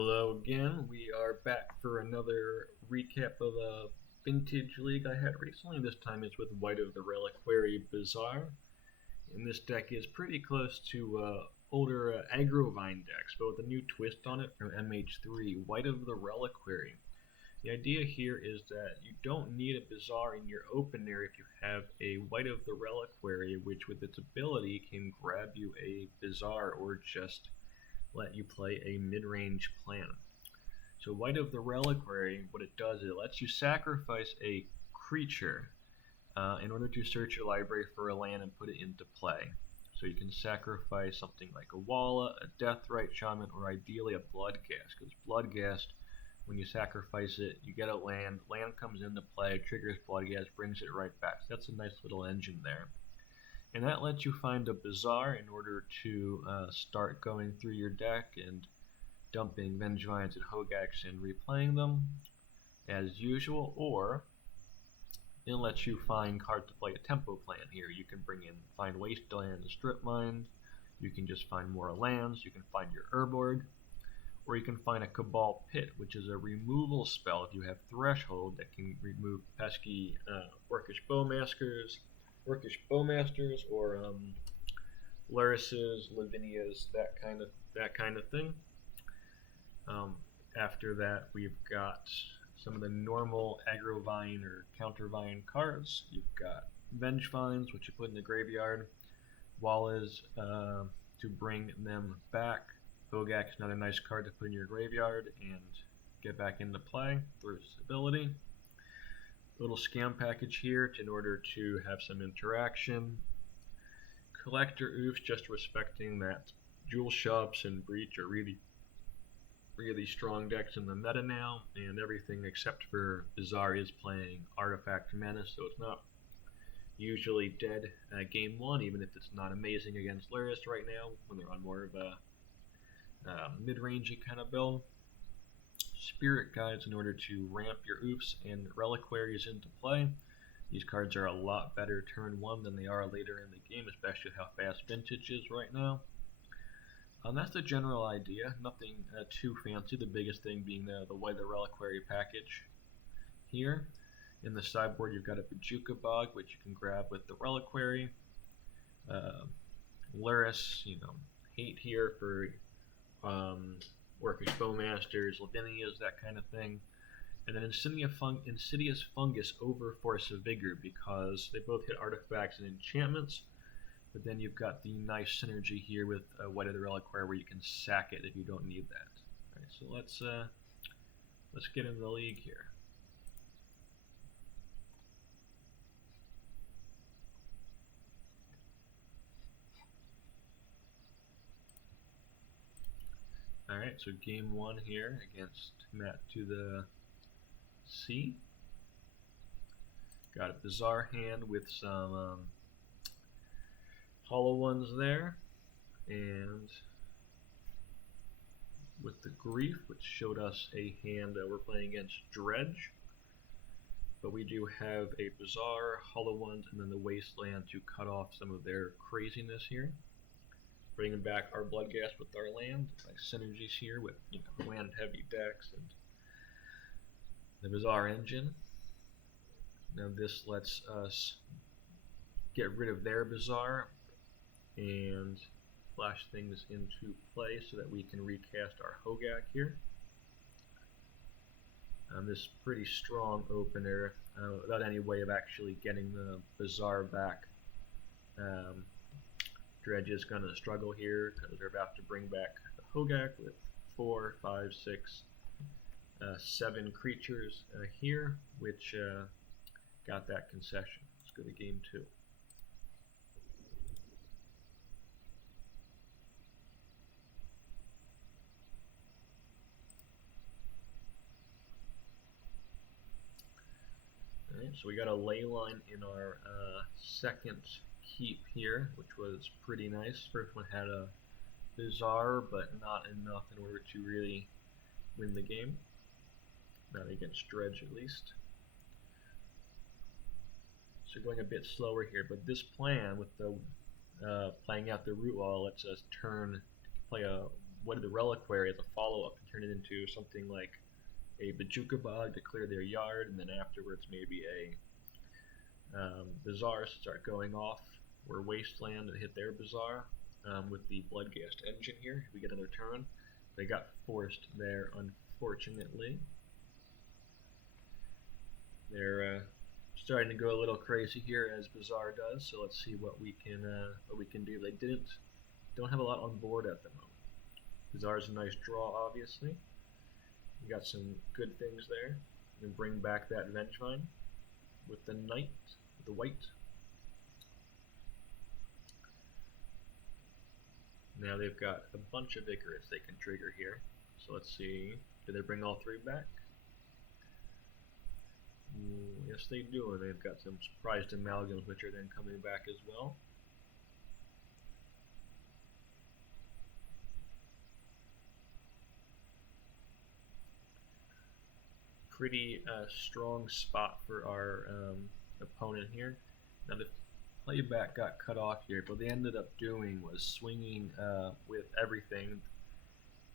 Hello again. We are back for another recap of a vintage league I had recently. This time it's with Wight of the Reliquary+Bazaar. And this deck is pretty close to older Agrovine decks, but with a new twist on it from MH3, Wight of the Reliquary. The idea here is that you don't need a Bazaar in your opener if you have a Wight of the Reliquary, which with its ability can grab you a Bazaar or just let you play a mid-range plan. So Wight of the Reliquary, what it does is it lets you sacrifice a creature in order to search your library for a land and put it into play. So you can sacrifice something like a Walla, a Deathrite Shaman, or ideally a Bloodghast, because Bloodghast, when you sacrifice it, you get a land comes into play, triggers Bloodghast, brings it right back. So that's a nice little engine there. And that lets you find a Bazaar in order to start going through your deck and dumping Vengevines and Hogaks and replaying them as usual, or it lets you find cards to play a tempo plan here. You can find Wasteland and Strip Mine, you can just find more lands, you can find your Urborg, or you can find a Cabal Pit, which is a removal spell if you have Threshold that can remove pesky Orcish Bowmasters, or Luris's, Lavinias, that kind of thing. After that, we've got some of the normal Agrovine or Countervine cards. You've got Vengevines, which you put in the graveyard. Wallas to bring them back. Hogak's another nice card to put in your graveyard and get back into play through its ability. Little scam package here in order to have some interaction. Collector Oofs, just respecting that Jewel Shops and Breach are really strong decks in the meta now, and everything except for Bazaar is playing Artifact Menace, so it's not usually dead game one, even if it's not amazing against Luris right now, when they're on more of a mid-rangey kind of build. Spirit Guides in order to ramp your Oofs and Reliquaries into play. These cards are a lot better turn one than they are later in the game, especially how fast Vintage is right now. That's the general idea, nothing too fancy, the biggest thing being the Wight of the Reliquary package here. In the sideboard you've got a Bajuka Bog, which you can grab with the Reliquary. Luris, hate here for Orcish Bowmasters, Lavinias, that kind of thing. And then Insidious Fungus over Force of Vigor, because they both hit artifacts and enchantments. But then you've got the nice synergy here with Wight of the Reliquary where you can sack it if you don't need that. Alright, so let's get into the league here. Alright, so game one here against Matt to the C. Got a Bazaar hand with some hollow ones there, and with the Grief, which showed us a hand that we're playing against Dredge. But we do have a Bazaar, hollow ones, and then the Wasteland to cut off some of their craziness here. Bringing back our Bloodghast with our land, nice synergies here with land heavy decks and the Bazaar engine. Now this lets us get rid of their Bazaar and flash things into play so that we can recast our Hogak here. This pretty strong opener without any way of actually getting the Bazaar back. Dredge is going to struggle here because they're about to bring back the Hogak with 4, 5, 6, 7 creatures here, which got that concession. Let's go to game 2. Alright, so we got a Leyline in our second keep here, which was pretty nice. First one had a Bazaar, but not enough in order to really win the game. Not against Dredge, at least. So going a bit slower here, but this plan with the playing out the root wall lets us play a What the Reliquary as a follow-up and turn it into something like a Bajuka Bog to clear their yard, and then afterwards maybe a Bazaar start going off, or Wasteland to hit their Bazaar with the Bloodghast engine here. We get another turn. They got forced there, unfortunately. They're starting to go a little crazy here as Bazaar does. So let's see what we can do. They don't have a lot on board at the moment. Bazaar's a nice draw, obviously. We got some good things there. And bring back that Vengevine with the Knight, with the Wight. Now they've got a bunch of Icarus they can trigger here. So let's see. Do they bring all three back? Yes, they do, and they've got some surprised amalgams, which are then coming back as well. Pretty strong spot for our opponent here. Now the playback got cut off here, but what they ended up doing was swinging with everything,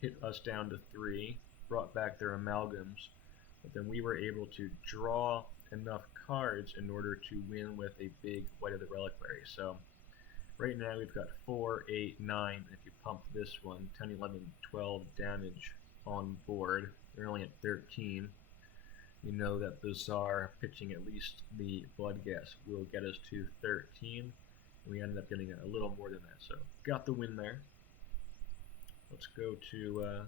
hit us down to 3, brought back their amalgams, but then we were able to draw enough cards in order to win with a big Wight of the Reliquary. So right now we've got 4, 8, 9. If you pump this one, 10, 11, 12 damage on board. They're only at 13. You know that Bazaar pitching at least the Bloodghast will get us to 13. We ended up getting a little more than that, so got the win there. Let's go to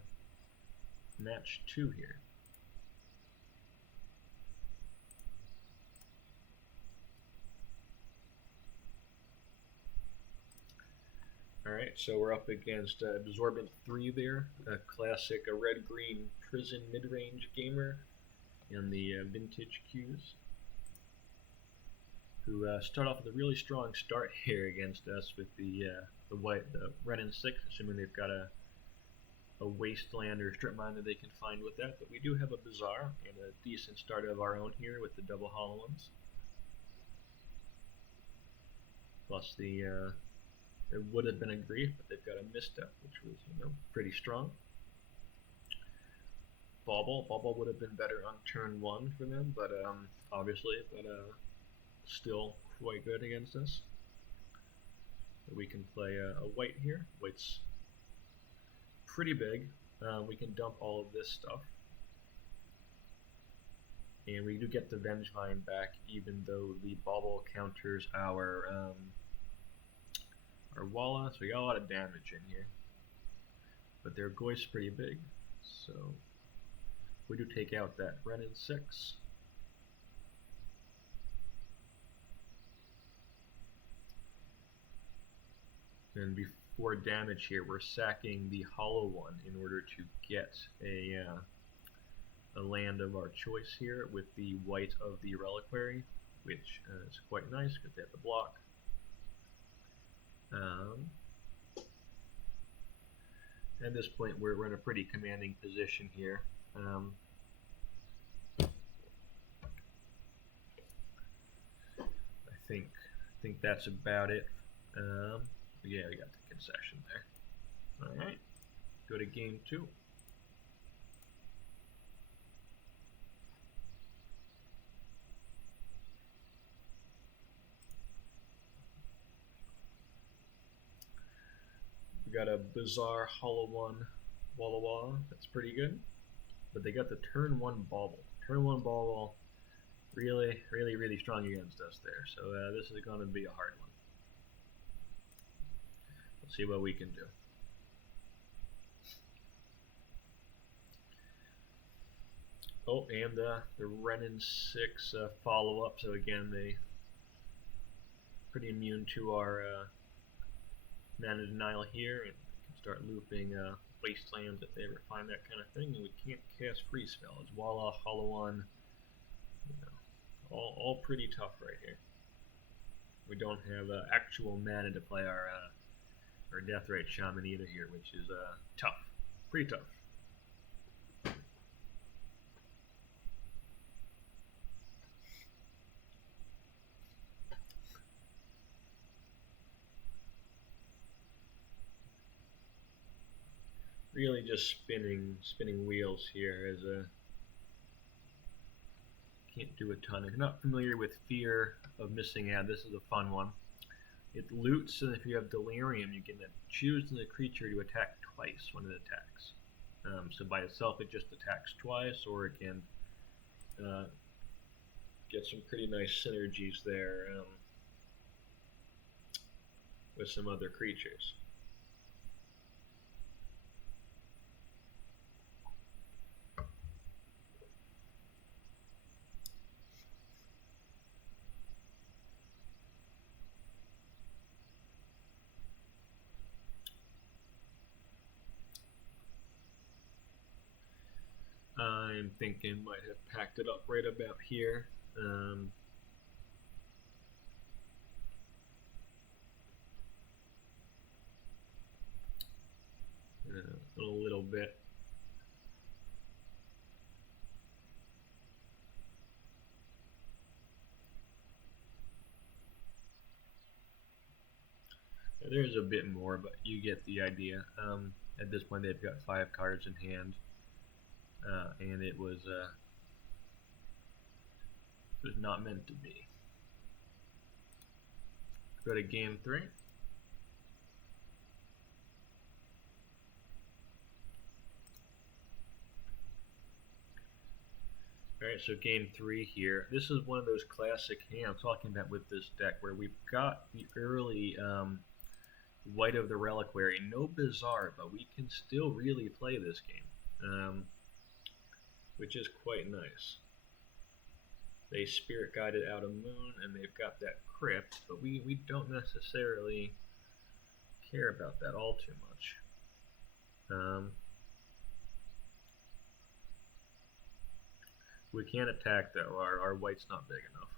match 2 here. Alright, so we're up against Absorbent 3 there, a classic, a red-green prison mid-range gamer in the vintage queues, who start off with a really strong start here against us with the Renin 6, assuming they've got a Wasteland or Strip Mine that they can find with that. But we do have a Bazaar and a decent start of our own here with the double hollow ones. Plus it would have been a grief, but they've got a misstep, which was pretty strong. Bauble would have been better on turn 1 for them, but obviously, still quite good against us. We can play a Wight here. Wight's pretty big. We can dump all of this stuff, and we do get the Vengevine back, even though the Bauble counters our Walla, so we got a lot of damage in here. But their Goyf's pretty big, so we do take out that Renin 6. And before damage here, we're sacking the hollow one in order to get a land of our choice here with the Wight of the Reliquary, which is quite nice because they have the block. At this point, we're in a pretty commanding position here. I think that's about it. Yeah, we got the concession there. All right, go to game 2. We got a Bazaar Hollow 1 Walla Walla. That's pretty good. But they got the turn 1 Bauble. Turn 1 Bauble really strong against us there. So this is going to be a hard one. Let's see what we can do. Oh, and the Renin 6 follow-up. So again, they pretty immune to our mana denial here, and can start looping Wastelands if they ever find that kind of thing. And we can't cast Freeze Spells. Walla, Hollow 1, all pretty tough right here. We don't have actual mana to play our Deathrite Shaman either here, which is tough, pretty tough. really just spinning wheels here as a can't do a ton. If you're not familiar with fear of missing out, this is a fun one. It loots, and if you have delirium, you can choose the creature to attack twice when it attacks. So by itself, it just attacks twice, or it can get some pretty nice synergies there with some other creatures. I'm thinking might have packed it up right about here. A little bit. There's a bit more, but you get the idea. At this point, they've got 5 cards in hand, and it was not meant to be. Go to game 3. Alright, so game 3 here. This is one of those classic hands I'm talking about with this deck where we've got the early Wight of the Reliquary. No Bazaar, but we can still really play this game, which is quite nice. They spirit guided out a moon, and they've got that crypt, but we don't necessarily care about that all too much. We can't attack though, our white's not big enough.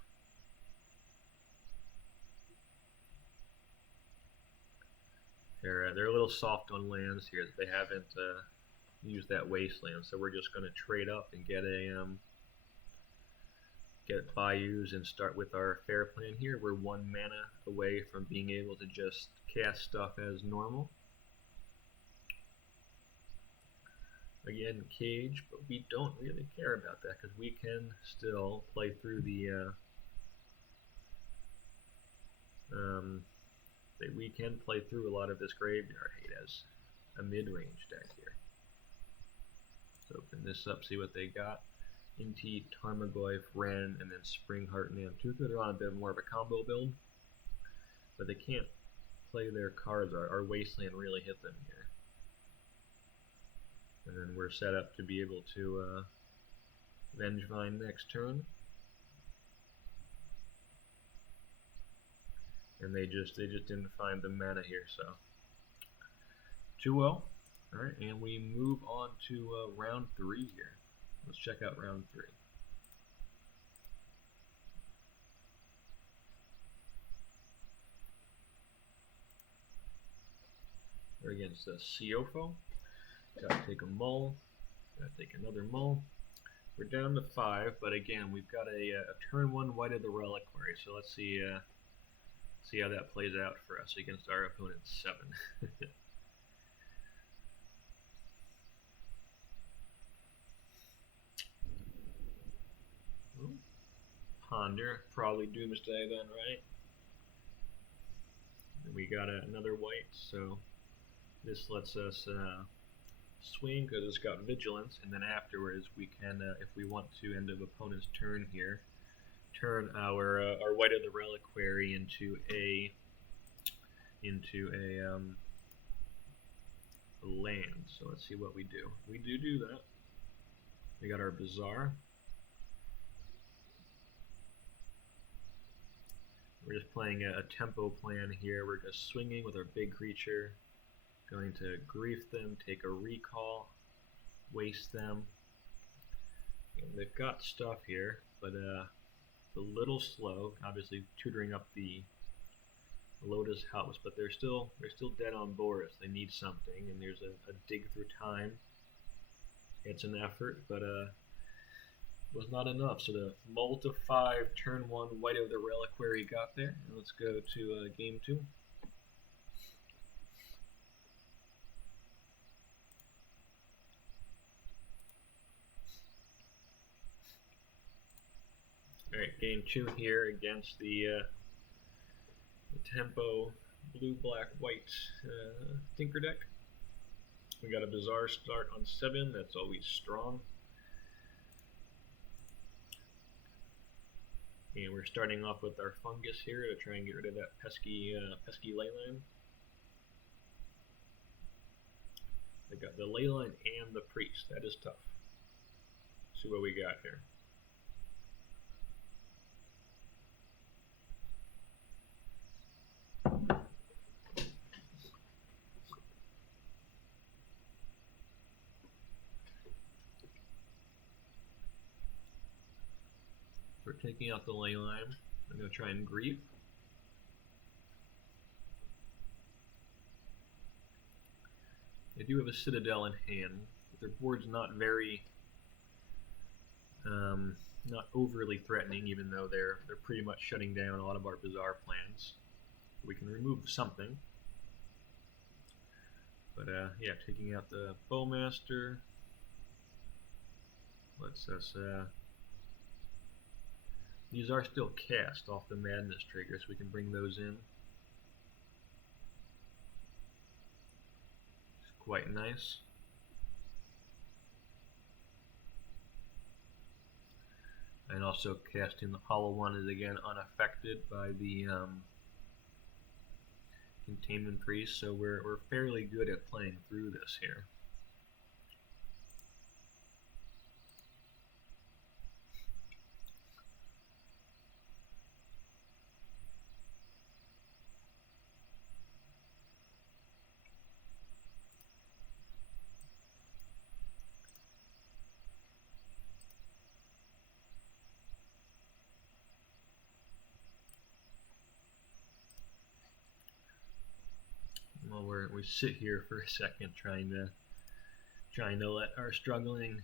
They're a little soft on lands here. They haven't used that wasteland, so we're just going to trade up and get bayous and start with our fair plan here. We're 1 mana away from being able to just cast stuff as normal. Again, cage, but we don't really care about that because we can still play through the we can play through a lot of this graveyard hate as a mid-range deck here. Let's open this up, see what they got. Inti, Tarmogoyf, Wrenn, and then Springheart and Namtuka. They're on a bit more of a combo build, but they can't play their cards. Our wasteland really hit them here. And then we're set up to be able to Vengevine next turn. And they just didn't find the mana here, so too well. Alright, and we move on to round 3 here. Let's check out round 3. We're against Siofo. Gotta take a mull. Gotta take another mull. We're down to 5, but again, we've got a turn 1 Wight of the Reliquary, so let's see how that plays out for us against our opponent's 7. Ponder, probably Doomsday then, right? And we got another white, so this lets us swing because it's got vigilance, and then afterwards we can, if we want to, end of opponent's turn here, turn our Wight of the Reliquary into a land. So let's see what we do. We do that. We got our Bazaar. We're just playing a tempo plan here. We're just swinging with our big creature, going to grief them, take a recall, waste them. And they've got stuff here, but it's a little slow. Obviously tutoring up the Lotus helps, but they're still dead on boards. They need something, and there's a dig through time. It's an effort, but was not enough. So the mull to 5, turn 1, Wight of the Reliquary got there. And let's go to game 2. Alright, game 2 here against the tempo blue, black, white Tinker deck. We got a Bazaar start on 7, that's always strong. And we're starting off with our fungus here to try and get rid of that pesky leyline. They got the leyline and the priest. That is tough. Let's see what we got here. We're taking out the leyline. I'm going to try and grief. They do have a citadel in hand, but their board's not very, not overly threatening, even though they're pretty much shutting down a lot of our Bazaar plans. We can remove something. But yeah, taking out the Bowmaster lets us. These are still cast off the Madness trigger, so we can bring those in. It's quite nice. And also casting the Hollow One is again unaffected by the Containment Priest, so we're fairly good at playing through this here. Well, we sit here for a second trying to let our struggling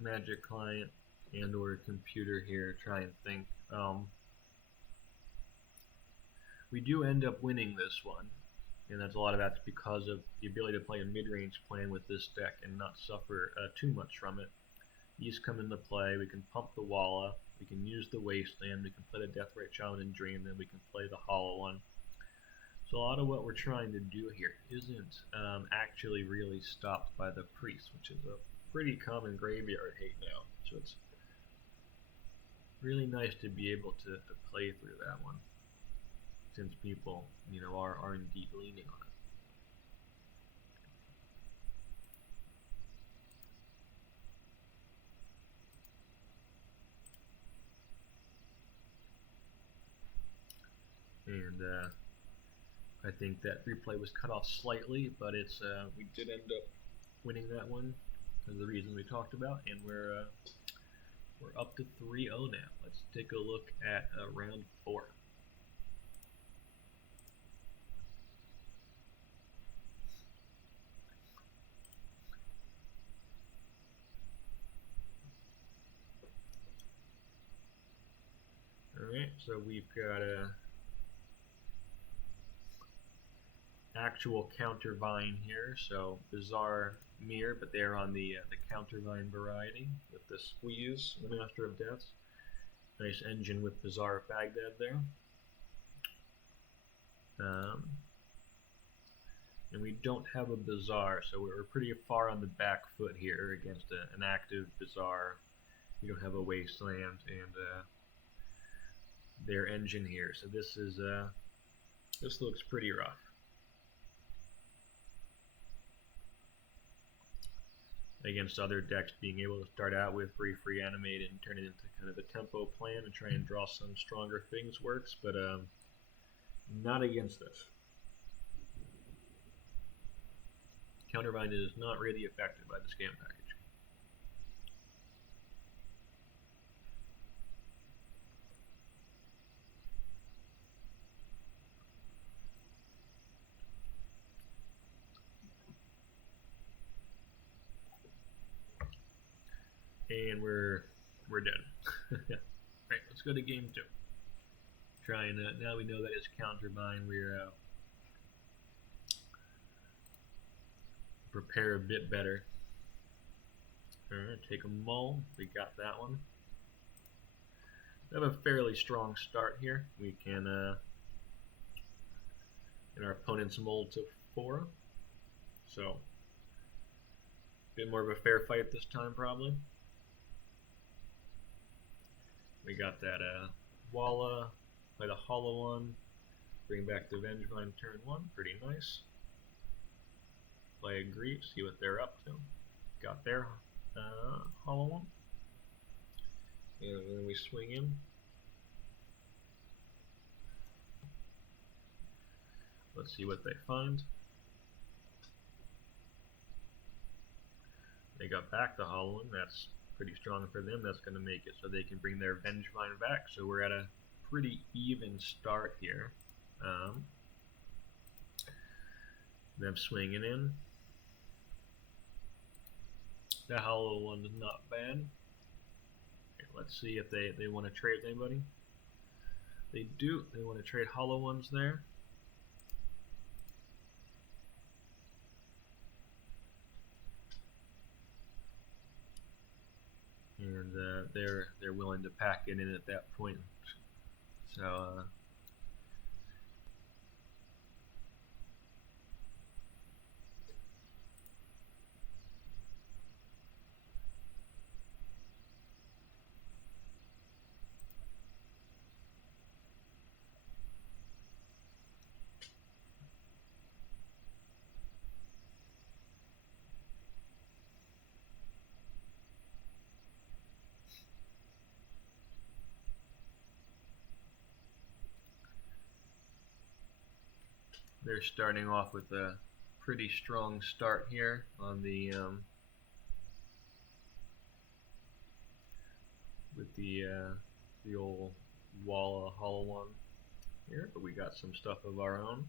Magic client and or computer here try and think. We do end up winning this one, and that's a lot of that's because of the ability to play a mid-range plan with this deck and not suffer too much from it. These come into play. We can pump the Walla, we can use the Wasteland, we can play the Deathrite Shaman and Dream, then we can play the Hollow One. So a lot of what we're trying to do here isn't actually really stopped by the Priest, which is a pretty common graveyard hate now. So it's really nice to be able to play through that one, since people, are indeed leaning on it. And I think that replay was cut off slightly, but it's we did end up winning that one for the reasons we talked about, and we're up to 3-0 now. Let's take a look at round 4. Alright, so we've got a actual Countervine here, so Bazaar Mirror, but they're on the Countervine variety with the Squeeze, the Master of Deaths. Nice engine with Bazaar Baghdad there. And we don't have a Bazaar, so we're pretty far on the back foot here against an active Bazaar. We don't have a Wasteland and their engine here, so this looks pretty rough. Against other decks being able to start out with free animate and turn it into kind of a tempo plan and try and draw some stronger things works, but not against this. Countervine is not really affected by the scam package. And we're dead. Right, let's go to game 2. Trying now we know that it's Countervine. We're prepare a bit better. Alright, take a mull. We got that one. have a fairly strong start here. We can, and our opponent's mold to 4, so a bit more of a fair fight this time probably. We got that Walla, play the hollow one, bring back the Vengevine turn 1, pretty nice. Play a Grief, see what they're up to. Got their hollow one. And then we swing in. Let's see what they find. They got back the hollow one, that's pretty strong for them. That's going to make it so they can bring their Vengevine back. So we're at a pretty even start here. Them swinging in. The hollow one is not bad. Okay, let's see if they want to trade with anybody. They do. They want to trade hollow ones there. And they're willing to pack it in at that point. So they're starting off with a pretty strong start here on the with the old Walla hollow one here, but we got some stuff of our own.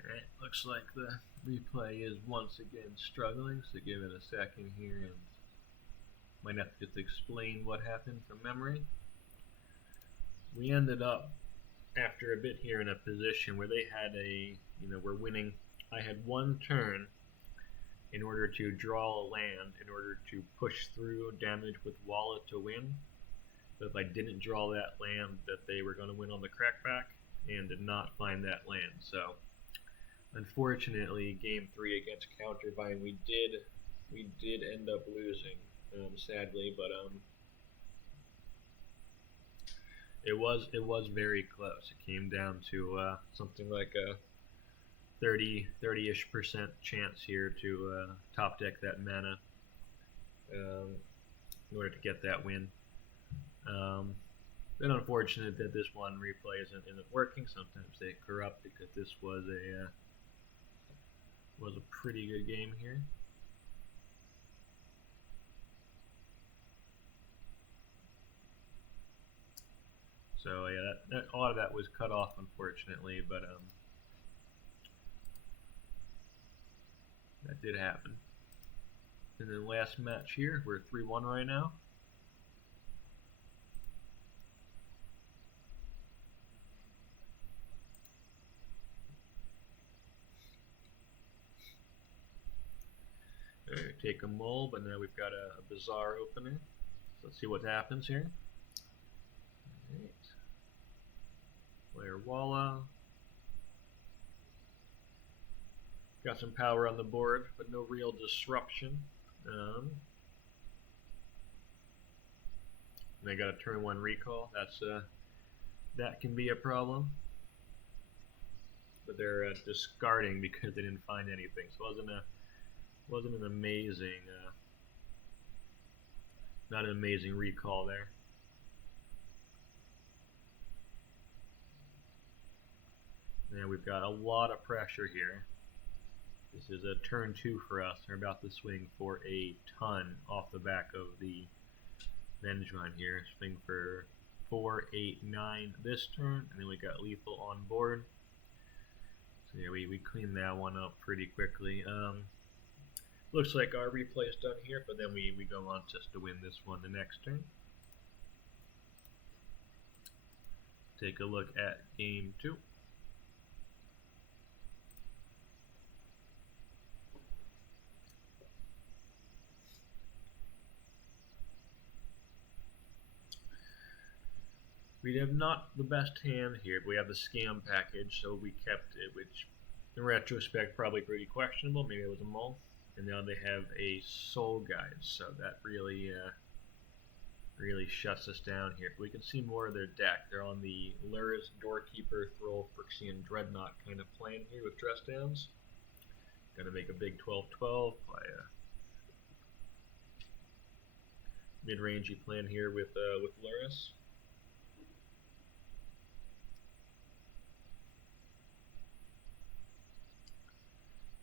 Alright, looks like the replay is once again struggling, so give it a second here and might have to just explain what happened from memory. We ended up after a bit here in a position where they had we're winning. I had one turn in order to draw a land, in order to push through damage with Walla to win. But if I didn't draw that land, that they were going to win on the crackback, and did not find that land. So unfortunately, game 3 against Counterbind, we did end up losing, sadly, but it was very close. It came down to something like a 30-ish% chance here to top deck that mana in order to get that win. Bit unfortunate that this one replay isn't working. Sometimes they corrupt, because this was a pretty good game here. So yeah, that a lot of that was cut off, unfortunately, but that did happen. And then last match here, we're 3-1 right now. Alright, take a mull, but now we've got a Bazaar opening. So let's see what happens here. Alright. Player Walla. Got some power on the board, but no real disruption. They got a turn 1 recall. That can be a problem. But they're discarding because they didn't find anything. So it wasn't an amazing, not an amazing recall there. Yeah, we we've got a lot of pressure here. This is a turn 2 for us. We're about to swing for a ton off the back of the Vengevine here. Swing for 4, 8, 9 this turn, and then we got lethal on board. So yeah, we cleaned that one up pretty quickly. Looks like our replay's done here, but then we go on just to win this one the next turn. Take a look at game 2. We have not the best hand here, but we have the scam package, so we kept it, which in retrospect probably pretty questionable. Maybe it was a mull. And now they have a soul guide, so that really shuts us down here. But we can see more of their deck. They're on the Luris, Doorkeeper, Thrall, Phyrexian, Dreadnought kind of plan here with dress downs. Gonna make a big 12-12, play a mid-rangey plan here with Luris.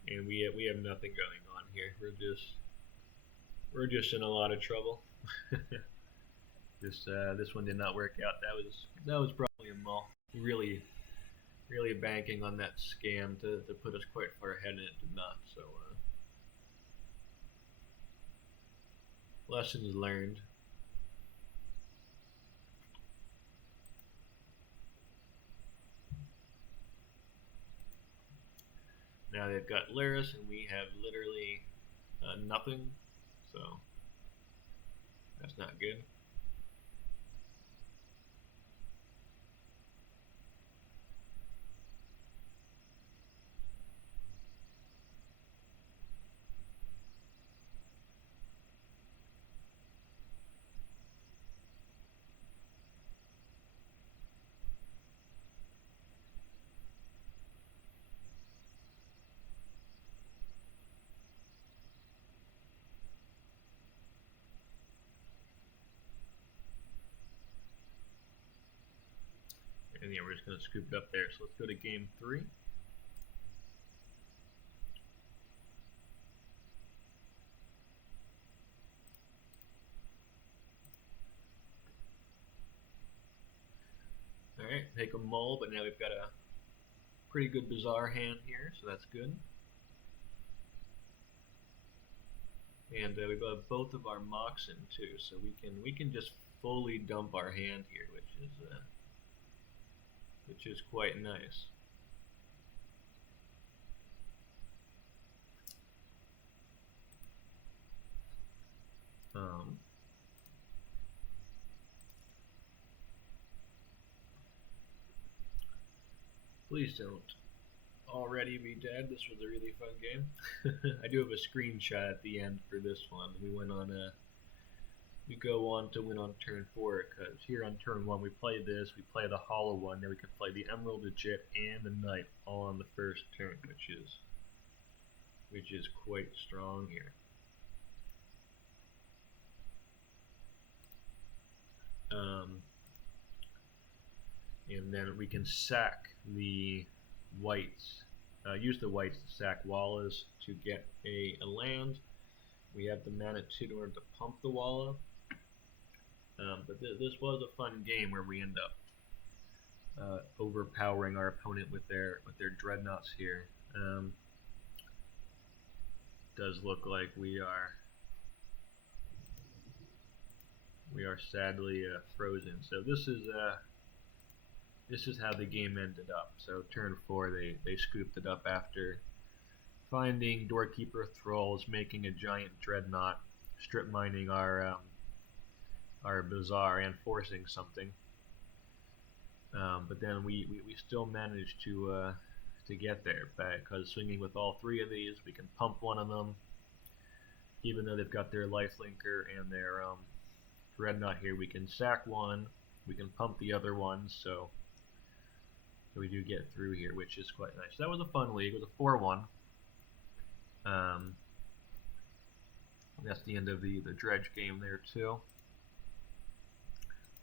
And we have nothing going on here. We're just in a lot of trouble. This one did not work out. That was probably a mull. Really banking on that scam to put us quite far ahead, and it did not. So lessons learned. Now they've got Luris, and we have literally nothing, so that's not good. And yeah, we're just going to scoop it up there. So let's go to game 3. Alright, take a mull, but now we've got a pretty good Bazaar hand here, so that's good. And we've got both of our mocks in too, so we can just fully dump our hand here, which is quite nice. Please don't already be dead. This was a really fun game. I do have a screenshot at the end for this one. We go on to win on turn 4, because here on turn 1 we play this, we play the hollow one, then we can play the Emerald, the Jet, and the Knight all on the first turn, which is quite strong here. And then we can sack the Wights, use the Wights to sack Wallas to get a land. We have the mana in order to pump the Walla. But this was a fun game where we end up overpowering our opponent with their dreadnoughts here. Does look like we are sadly frozen. So this is how the game ended up. So turn 4 they scooped it up after finding Doorkeeper Thralls, making a giant dreadnought, strip mining our Bazaar and forcing something. But then we still managed to get there, because swinging with all 3 of these, we can pump one of them, even though they've got their lifelinker and their dreadnought here. We can sack one, we can pump the other one, so we do get through here, which is quite nice. That was a fun league. It was a 4-1. That's the end of the dredge game there too.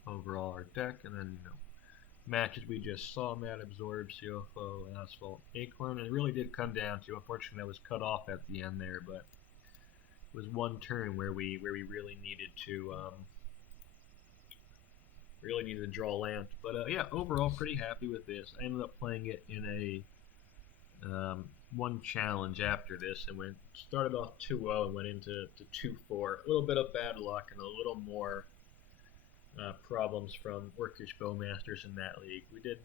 Overall our deck, and then matches we just saw, Matt Absorb, CFO, and Asphalt Acorn, and it really did come down to, unfortunately, I was cut off at the end there, but it was one turn where we really needed to draw land. But yeah, overall, pretty happy with this. I ended up playing it in a one challenge after this, and started off 2-0 and went into 2-4. A little bit of bad luck and a little more problems from Orcish Bowmasters in that league. We did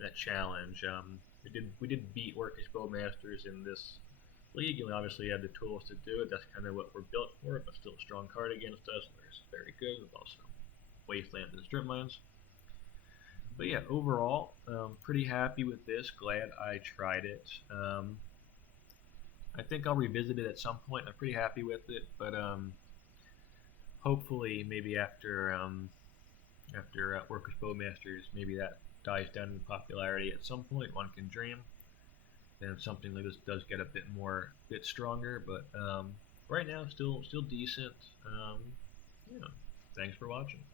that challenge. We did beat Orcish Bowmasters in this league, and we obviously had the tools to do it. That's kind of what we're built for, but still a strong card against us. There's very good, with also Wastelands and Stripmines. But yeah, overall, pretty happy with this. Glad I tried it. I think I'll revisit it at some point. I'm pretty happy with it, but hopefully, maybe after Orcish Bowmasters, maybe that dies down in popularity at some point. One can dream. Then something like this does get a bit stronger, but right now still decent. Yeah. Thanks for watching.